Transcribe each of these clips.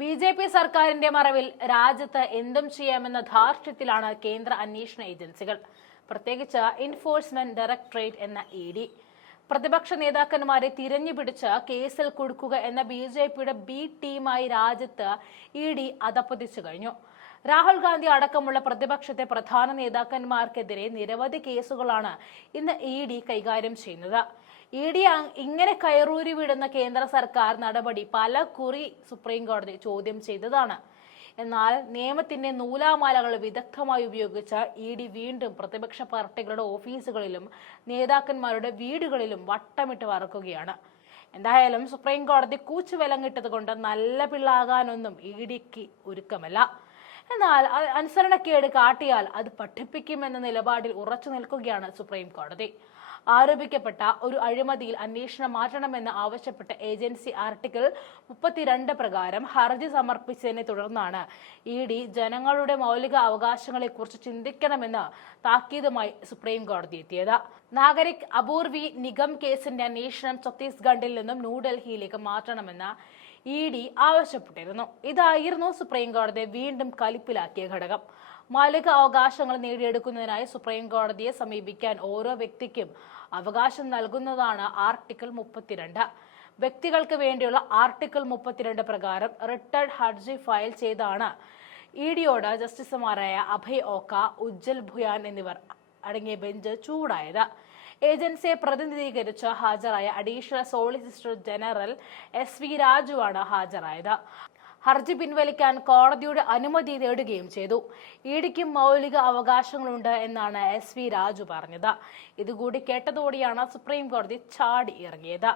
BJP. സർക്കാരിന്റെ മറവിൽ രാജ്യത്ത് എന്തും ചെയ്യാമെന്ന ധാർഷ്ട്യത്തിലാണ് കേന്ദ്ര അന്വേഷണ ഏജൻസികൾ, പ്രത്യേകിച്ച് എൻഫോഴ്സ്മെന്റ് ഡയറക്ടറേറ്റ് എന്ന ഇ.ഡി. പ്രതിപക്ഷ നേതാക്കന്മാരെ തിരഞ്ഞുപിടിച്ച് കേസിൽ കുടുക്കുക എന്ന ബി.ജെ.പിയുടെ ബി ടീമായി രാജ്യത്ത് ഇ.ഡി. അധപ്പതിച്ചു കഴിഞ്ഞു. രാഹുൽ ഗാന്ധി അടക്കമുള്ള പ്രതിപക്ഷത്തെ പ്രധാന നേതാക്കന്മാർക്കെതിരെ നിരവധി കേസുകളാണ് ഇന്ന് ഇ.ഡി. കൈകാര്യം ചെയ്യുന്നത്. ഇ.ഡി. ഇങ്ങനെ കയറൂരി വിടുന്ന കേന്ദ്ര സർക്കാർ നടപടി പല കുറി സുപ്രീം കോടതി ചോദ്യം ചെയ്തതാണ്. എന്നാൽ നിയമത്തിന്റെ നൂലാമാലകൾ വിദഗ്ധമായി ഉപയോഗിച്ച് ഇ.ഡി. വീണ്ടും പ്രതിപക്ഷ പാർട്ടികളുടെ ഓഫീസുകളിലും നേതാക്കന്മാരുടെ വീടുകളിലും വട്ടമിട്ട് വറക്കുകയാണ്. എന്തായാലും സുപ്രീം കോടതി കൂച്ചുവിലങ്ങിട്ടത് കൊണ്ട് നല്ല പിള്ളാകാനൊന്നും ഇ.ഡിക്ക് ഒരുക്കമല്ല. എന്നാൽ അനുസരണക്കേട് കാട്ടിയാൽ അത് പഠിപ്പിക്കുമെന്ന നിലപാടിൽ ഉറച്ചു നിൽക്കുകയാണ് സുപ്രീം കോടതി. ആരോപിക്കപ്പെട്ട ഒരു അഴിമതിയിൽ അന്വേഷണം മാറ്റണമെന്ന് ആവശ്യപ്പെട്ട ഏജൻസി ആർട്ടിക്കിൾ 32 പ്രകാരം ഹർജി സമർപ്പിച്ചതിനെ തുടർന്നാണ് ഇ.ഡി. ജനങ്ങളുടെ മൗലിക അവകാശങ്ങളെക്കുറിച്ച് ചിന്തിക്കണമെന്ന് താക്കീതുമായി സുപ്രീം കോടതി എത്തിയത്. നാഗരിക് അപൂർവി നിഗം കേസിന്റെ അന്വേഷണം ഛത്തീസ്ഗഡിൽ നിന്നും ന്യൂഡൽഹിയിലേക്ക് മാറ്റണമെന്ന് ഇ.ഡി. ആവശ്യപ്പെട്ടിരുന്നു. ഇതായിരുന്നു സുപ്രീം കോടതിയെ വീണ്ടും കലിപ്പിലാക്കിയ ഘടകം. മൗലിക അവകാശങ്ങൾ നേടിയെടുക്കുന്നതിനായി സുപ്രീം കോടതിയെ സമീപിക്കാൻ ഓരോ വ്യക്തിക്കും അവകാശം നൽകുന്നതാണ് ആർട്ടിക്കിൾ 32. വ്യക്തികൾക്ക് വേണ്ടിയുള്ള ആർട്ടിക്കിൾ 32 പ്രകാരം റിട്ടേൺ ഹർജി ഫയൽ ചെയ്താണ് ഇ.ഡിയോട് ജസ്റ്റിസുമാരായ അഭയ് ഓക്ക, ഉജ്ജൽ ഭുയാൻ എന്നിവർ അടങ്ങിയ ബെഞ്ച് ചൂടായത്. ഏജൻസിയെ പ്രതിനിധീകരിച്ച് ഹാജരായ അഡീഷണൽ സോളിസിറ്റർ ജനറൽ എസ്.വി. രാജുവാണ് ഹാജരായത്. ഹർജി പിൻവലിക്കാൻ കോടതിയുടെ അനുമതി തേടുകയും ചെയ്തു. ഇ.ഡിക്കും മൗലിക അവകാശങ്ങളുണ്ട് എന്നാണ് എസ്.വി. രാജു പറഞ്ഞത്. ഇതുകൂടി കേട്ടതോടെയാണ് സുപ്രീം കോടതി ചാടി ഇറങ്ങിയത്.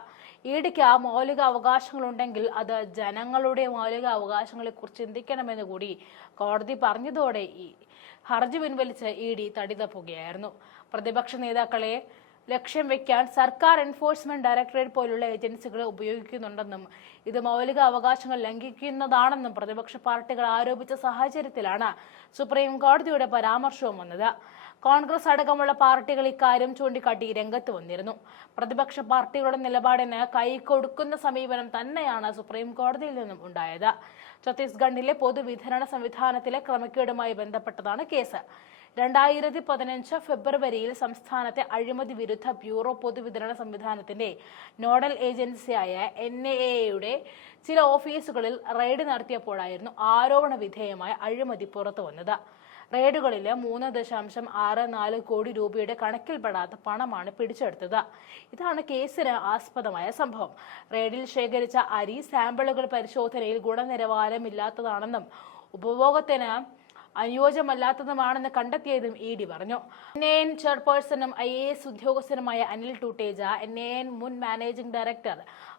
ഇ.ഡിക്ക് മൗലിക അവകാശങ്ങളുണ്ടെങ്കിൽ അത് ജനങ്ങളുടെ മൗലിക അവകാശങ്ങളെ കുറിച്ച് ചിന്തിക്കണമെന്ന് കൂടി കോടതി പറഞ്ഞതോടെ ഈ ഹർജി പിൻവലിച്ച് ഇ.ഡി. തടിതപ്പുകയായിരുന്നു. പ്രതിപക്ഷ നേതാക്കളെ ലക്ഷ്യം വെക്കാൻ സർക്കാർ എൻഫോഴ്സ്മെന്റ് ഡയറക്ടറേറ്റ് പോലുള്ള ഏജൻസികളെ ഉപയോഗിക്കുന്നുണ്ടെന്നും ഇത് മൗലിക അവകാശങ്ങൾ ലംഘിക്കുന്നതാണെന്നും പ്രതിപക്ഷ പാർട്ടികൾ ആരോപിച്ച സാഹചര്യത്തിലാണ് സുപ്രീം കോടതിയുടെ പരാമർശവും വന്നത്. കോൺഗ്രസ് അടക്കമുള്ള പാർട്ടികൾ ഇക്കാര്യം ചൂണ്ടിക്കാട്ടി രംഗത്ത് വന്നിരുന്നു. പ്രതിപക്ഷ പാർട്ടികളുടെ നിലപാടിന് കൈകൊടുക്കുന്ന സമീപനം തന്നെയാണ് സുപ്രീം കോടതിയിൽ നിന്നും ഉണ്ടായത്. ഛത്തീസ്ഗഡിലെ പൊതുവിതരണ സംവിധാനത്തിലെ ക്രമക്കേടുമായി ബന്ധപ്പെട്ടതാണ് കേസ്. 2015 ഫെബ്രുവരിയിൽ സംസ്ഥാനത്തെ അഴിമതി വിരുദ്ധ ബ്യൂറോ പൊതുവിതരണ സംവിധാനത്തിന്റെ നോഡൽ ഏജൻസിയായ NIA-യുടെ ചില ഓഫീസുകളിൽ റെയ്ഡ് നടത്തിയപ്പോഴായിരുന്നു ആരോപണ വിധേയമായ അഴിമതി പുറത്തുവന്നത്. റെയ്ഡുകളിൽ 3.64 കോടി രൂപയുടെ കണക്കിൽപ്പെടാത്ത പണമാണ് പിടിച്ചെടുത്തത്. ഇതാണ് കേസിന് ആസ്പദമായ സംഭവം. റെയ്ഡിൽ ശേഖരിച്ച അരി സാമ്പിളുകൾ പരിശോധനയിൽ ഗുണനിലവാരമില്ലാത്തതാണെന്നും ഉപഭോഗത്തിന് അനുയോജ്യമല്ലാത്തതുമാണെന്ന് കണ്ടെത്തിയതും ഇ.ഡി. പറഞ്ഞു. NIA ചെയർപേഴ്സണും IAS ഉദ്യോഗസ്ഥനുമായ അനിൽ ടൂട്ടേജ, NIA മുൻ മാനേജിംഗ് ഡയറക്ടർ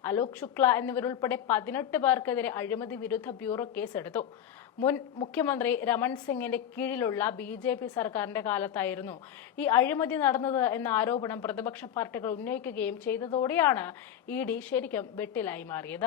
അലോക് ശുക്ല എന്നിവരുൾപ്പെടെ 18 പേർക്കെതിരെ അഴിമതി വിരുദ്ധ ബ്യൂറോ കേസെടുത്തു. മുൻ മുഖ്യമന്ത്രി രമൺ സിംഗിന്റെ കീഴിലുള്ള ബി.ജെ.പി. സർക്കാരിന്റെ കാലത്തായിരുന്നു ഈ അഴിമതി നടന്നത് എന്ന ആരോപണം പ്രതിപക്ഷ പാർട്ടികൾ ഉന്നയിക്കുകയും ചെയ്തതോടെയാണ് ഇ.ഡി. ശരിക്കും വെട്ടിലായി മാറിയത്.